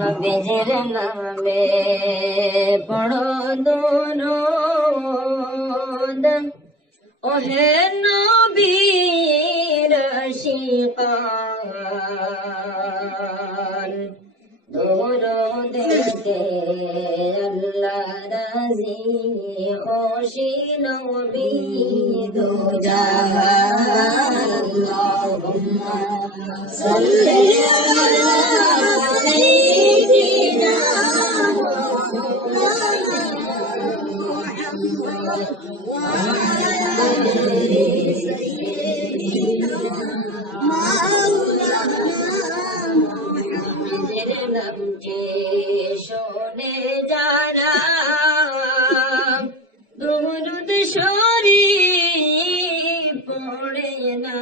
नबीजिर नामे पढ़ो दुरूद ओहे नबीर शिकान दुरूद के अल्लाह राजी खुशी नबी दो जहान अल्लाहुम्मा सल्ली अला सय्यिदिना मुहम्मद व अला आलि सय्यिदिना मौलाना मुहम्मद नबी शोने जाना दुरूद शरीफ पढ़े ना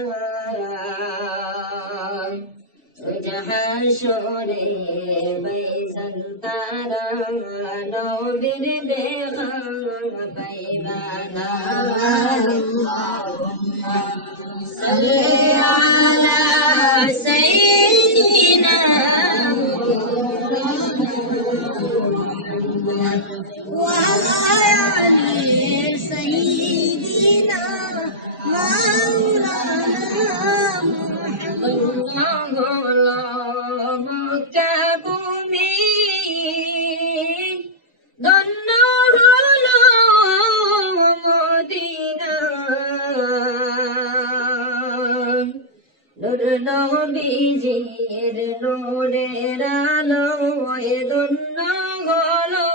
जहाँ शोरे बैसन तारा नबीर बेगम पैमाना अल्लाहुम्मा सल्ली अला सय्यिदिना मुहम्मद व आलि सय्यिदिना मौलाना মক্কা ভূমি ধন্য হলো মদিনা নূর নবীজির নূরের আলোয় ধন্য হলো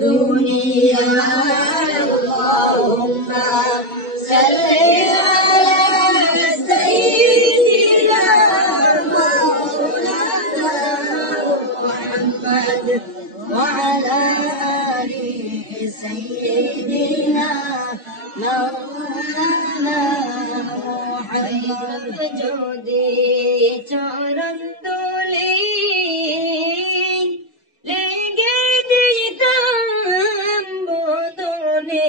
দুনিয়া আল্লাহুম্মা সাল্লি وعلى آل سيدنا مولانا محمد যদি চরণ ধুলি লেগে দিতাম বদনে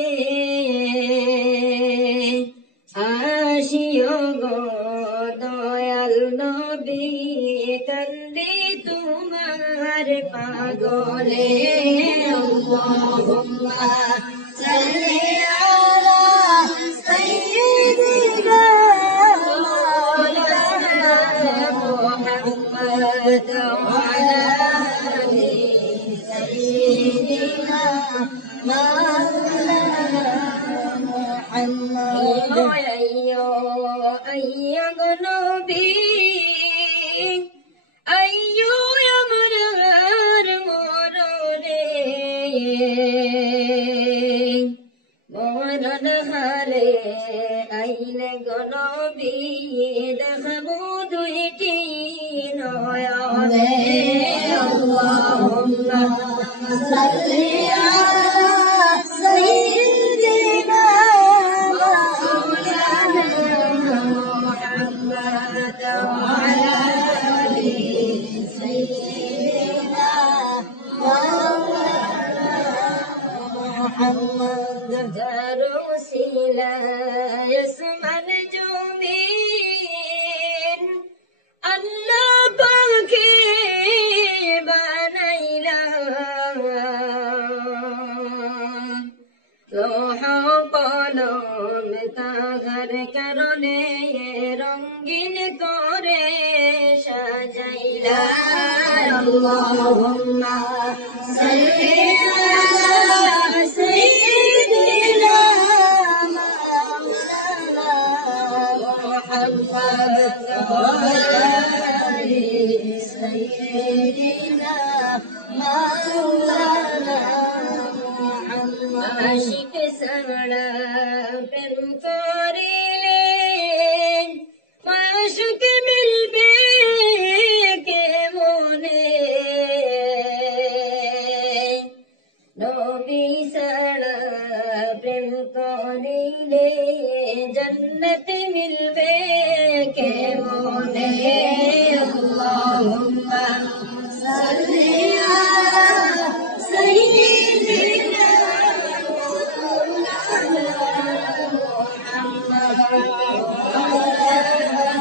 আসিও গো দয়াল নবী কান্দি তোমার পাগলে আল্লাহুম্মা সাল্লি আলা সাইয়্যিদিনা মাওলানা মুহাম্মদ ওয়া আলা আলি সাইয়্যিদিনা মাওলানা মুহাম্মদ আইয়ো গো নবী আইয়ো আমরার মরণে মরণ হারে আইলে গো নবী দেখাবো দুইটি নয়নে আল্লাহুম্মা সাল্লি আলা সাইয়্যিদিনা মাওলানা মুহাম্মদ ওয়া আলা محمد درسيلا يسمن جمين الله باكي بنيلا روح قلم তাহার কারণে রঙিন করে সাজাইলা আল্লাহুম্মা সাল্লি আলা সাইয়্যিদিনা মাওলানা মুহাম্মদ ওয়া আলা আলি সাইয়্যিদিনা মাওলানা মুহাম্মদ আশিক সারা প্রেম করিলে মাশুক মিলবে কে মনে নবী সারা প্রেম করিলে জন্নত মিলবে কে মনে আল্লাহুম্মা সাল্লি আলা সাইয়্যিদিনা মাওলানা মুহাম্মদ ওয়া আলা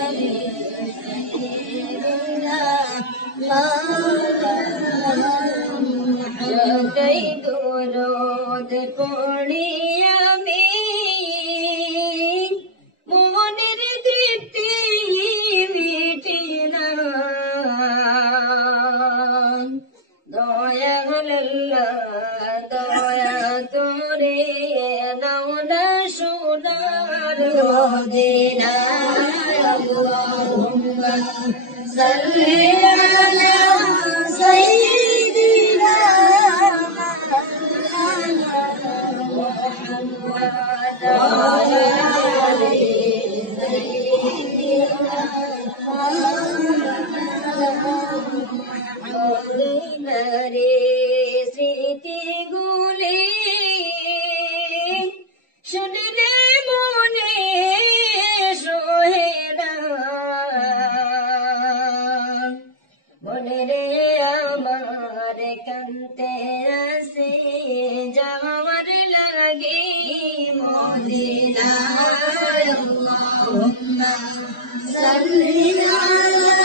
صل على سيدنا محمد وعلى آل سيدنا محمد স্মৃতি গুলি শুনলে মনে সোহে না মনে রে আমার কান্তে আসে যাওয়ার লাগে মদিনায় আল্লাহুম্মা সাল্লি আলা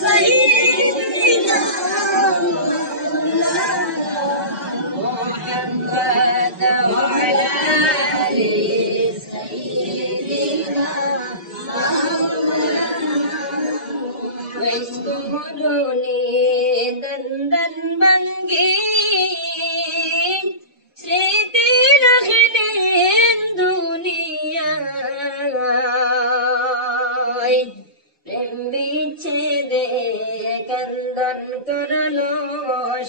সাইয়্যিদিনা محمد وعلى آل سيدنا واسكنوني دندن بنگي স্মৃতি রাখলেন দুনিয়ায় প্রেম বিচ্ছেদে কান্দন করলো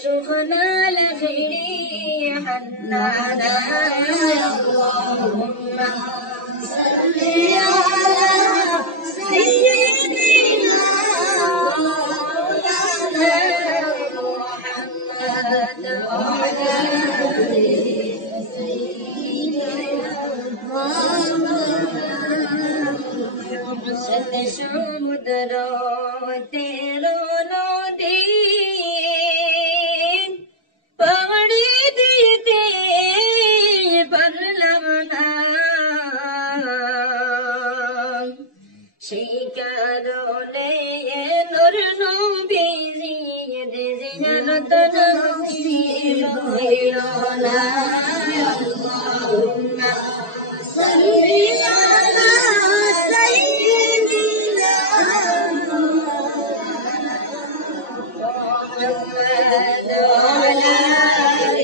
সুখ না লাগলি হান্নানা আল্লাহুম্মা সাল্লি আলা সাইয়্যিদিনা মাওলানা মুহাম্মদ ওয়া আলা আলি সাইয়্যিদিনা সত সমুদ্র তেরো নদী পাড়ি দিতে পারলাম না সেই কারণে নূর নবীজির জিয়ারত নসিব হইল না আল্লাহুম্মা সাল্লি আলা সাইয়্যিদিনা محمد وعلى آل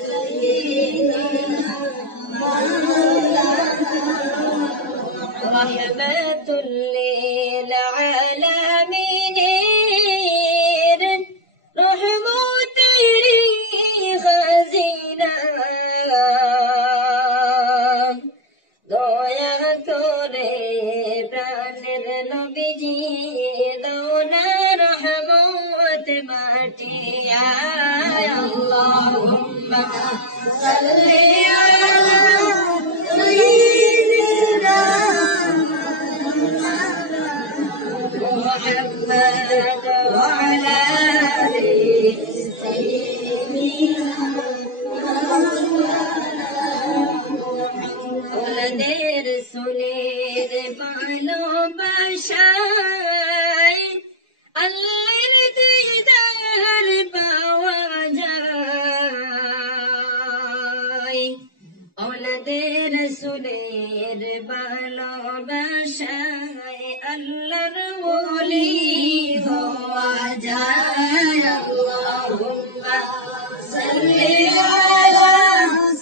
سيدنا رحمة للعالمين رحمة خزينة দয়া করে প্রাণের নবীজি দাও না রহমত বাটিয়া আল্লাহুম্মা সাল্লি আলা সাইয়্যিদিনা মুহাম্মদ ওয়া আলা আলি সাইয়্যিদিনা ওলাদের সুনের ভালোবাসায় আল্লাহর দিদার পাওয়া যায় ওলাদের সুনের ভালোবাসায় আল্লাহর ওলি হওয়া যায় আল্লাহুম্মা সাল্লি আলা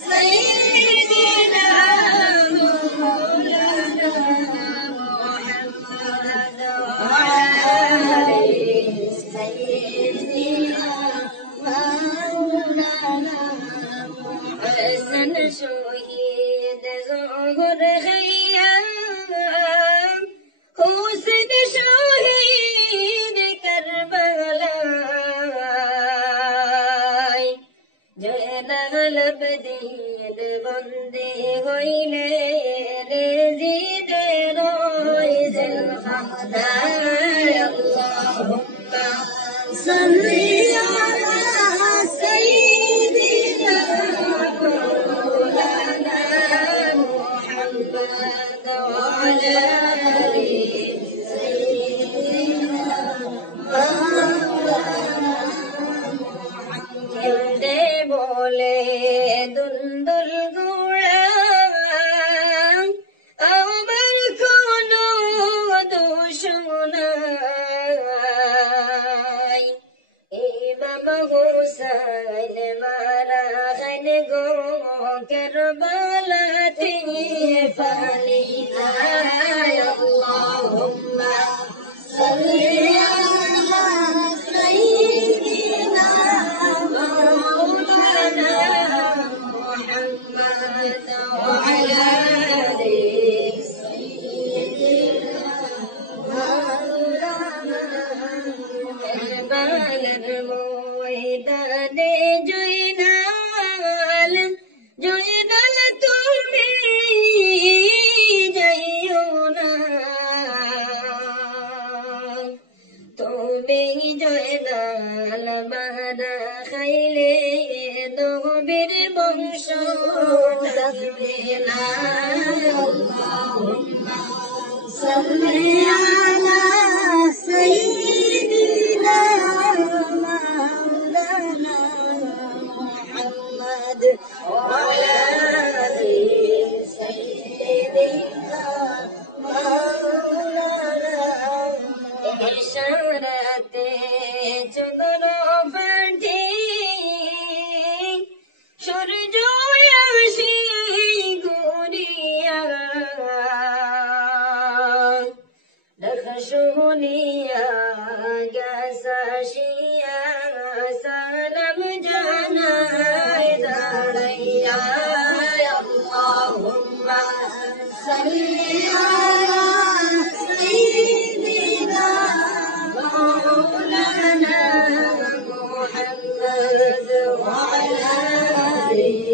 সাইয়্যিদিনা মাওলানা মুহাম্মদ ওয়া আলা আলি সাইয়্যিদিনা মাওলানা হাসান শহীদ জোহর গাইয়া হুসেন শহীদ কারবালায় জয়নাল আবেদীন বন্দে হইলে জিদের রইজেল খাদায় আল্লাহুম্মা সাল্লি আলা সাইয়্যিদিনা মাওলানা মুহাম্মদ ওয়া আলা আলি সাইয়্যিদিনা মাওলানা কেন্দে বলে দুন্দুল গোড়া আমার কোনো দোষ নাই চাইলে নবীর বংশ থাকবে না আল্লাহুম্মা সাল্লি আলা সাইয়্যিদিনা মাওলানা মুহাম্মদ ওয়া আলা আলি সাইয়্যিদিনা মাওলানা ইশারাতে চন্দ্র ফাটে সূর্য আসে ঘুরিয়া দেখা শুনিয়া গাছাসিয়া সালাম জানায় দাঁড়াইয়া আল্লাহুম্মা সাল্লি আলা সাইয়্যিদিনা মাওলানা মুহাম্মদ ওয়া আলা আলিহি